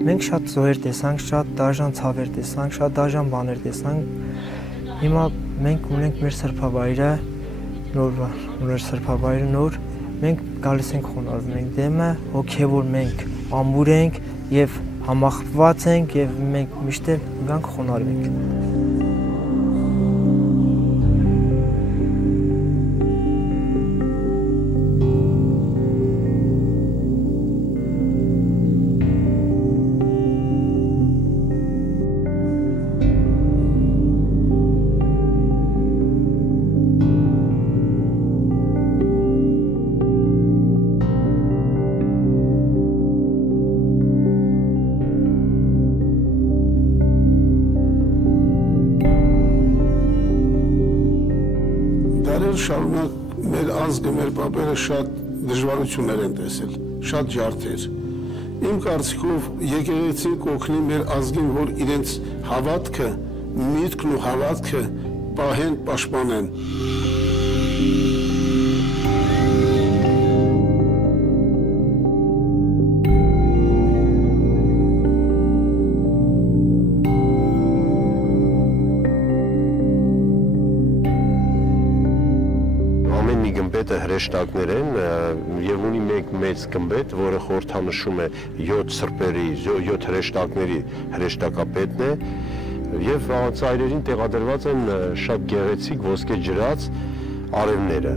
Մենք շատ զոհեր տեսանք, շատ դաժան ցավեր տեսանք, շատ դաժան բաներ տեսանք։ Հիմա մենք ունենք մեր սրբավայրը, նոր, մենք գալիս ենք խոնարհվում ենք դեմը, հոգևոր մենք ամուր ենք եւ համախված ենք եւ մենք միշտ գանք խոնարհվենք։ Շարունակ մեր ազգը, մեր պապերը շատ դժվարություններ են տեսել, շատ ջարդեր։ Իմ կարծիքով եկեղեցին կօգնի մեր ազգին, որ իրենց հավատքը, միտքն ու հավատքը պահեն, պաշտպանեն։ Գմբեթը հրեշտակներ են եւ ունի մեկ մեծ գմբեթ, որը խորհրդանշում է 7 սրբերի, 7 հրեշտակների հրեշտակապետն է եւ ծայրերին տեղադրված են շատ գեղեցիկ ոսկե ջրած արևները։